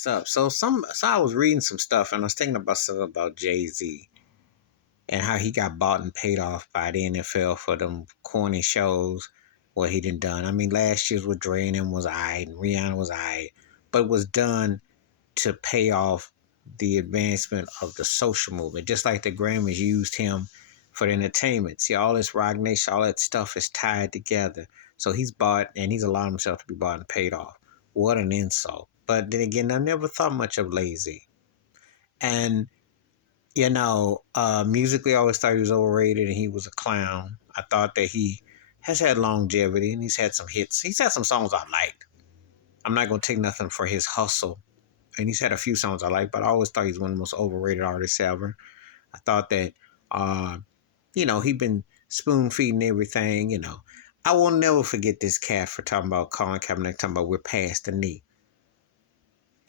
So I was reading some stuff and I was thinking about something about Jay-Z and how he got bought and paid off by the NFL for them corny shows what he done. I mean, last year's with Dre and him was aight, and Rihanna was aight, but it was done to pay off the advancement of the social movement, just like the Grammys used him for the entertainment. See, all this Rock Nation, all that stuff is tied together. So he's bought and he's allowed himself to be bought and paid off. What an insult. But then again, I never thought much of Lazy. And, musically, I always thought he was overrated and he was a clown. I thought that he has had longevity and he's had some hits. He's had some songs I liked. I'm not going to take nothing for his hustle, and he's had a few songs I like, but I always thought he's one of the most overrated artists ever. I thought that, he'd been spoon feeding everything. I will never forget this cat for talking about Colin Kaepernick, talking about we're past the knee.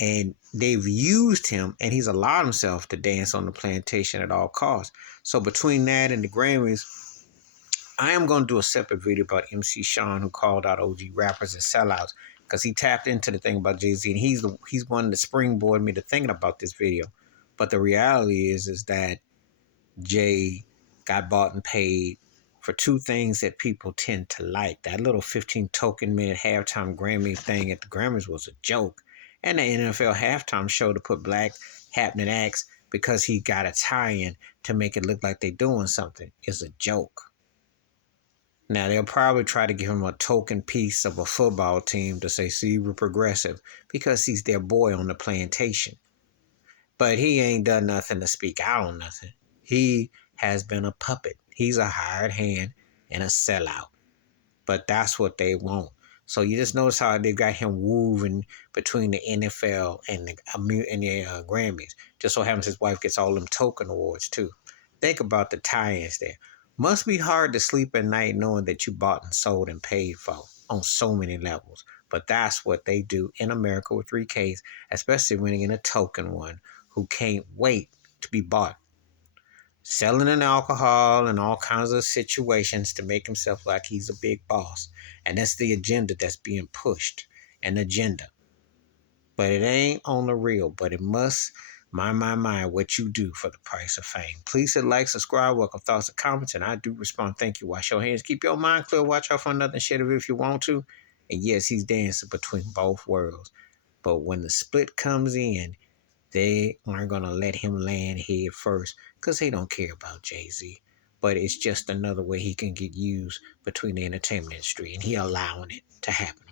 And they've used him, and he's allowed himself to dance on the plantation at all costs. So between that and the Grammys, I am going to do a separate video about MC Sean, who called out OG rappers as sellouts, because he tapped into the thing about Jay-Z, and he's one to springboard me to thinking about this video. But the reality is that Jay got bought and paid for two things that people tend to like. That little 15 token minute halftime Grammy thing at the Grammys was a joke. And the NFL halftime show to put black happening acts because he got a tie-in to make it look like they're doing something is a joke. Now, they'll probably try to give him a token piece of a football team to say, see, we're progressive, because he's their boy on the plantation. But he ain't done nothing to speak out on nothing. He has been a puppet. He's a hired hand and a sellout. But that's what they want. So you just notice how they got him woven between the NFL and the Grammys. Just so happens his wife gets all them token awards too. Think about the tie-ins there. Must be hard to sleep at night knowing that you bought and sold and paid for on so many levels. But that's what they do in America with 3Ks, especially when they get a token one who can't wait to be bought. Selling an alcohol and all kinds of situations to make himself like he's a big boss. And that's the agenda that's being pushed. An agenda. But it ain't on the real. But it must, my, what you do for the price of fame. Please hit like, subscribe, welcome thoughts and comments, and I do respond. Thank you. Wash your hands. Keep your mind clear. Watch out for nothing. Share it if you want to. And yes, he's dancing between both worlds. But when the split comes in, they aren't going to let him land head first because they don't care about Jay-Z. But it's just another way he can get used between the entertainment industry, and he allowing it to happen.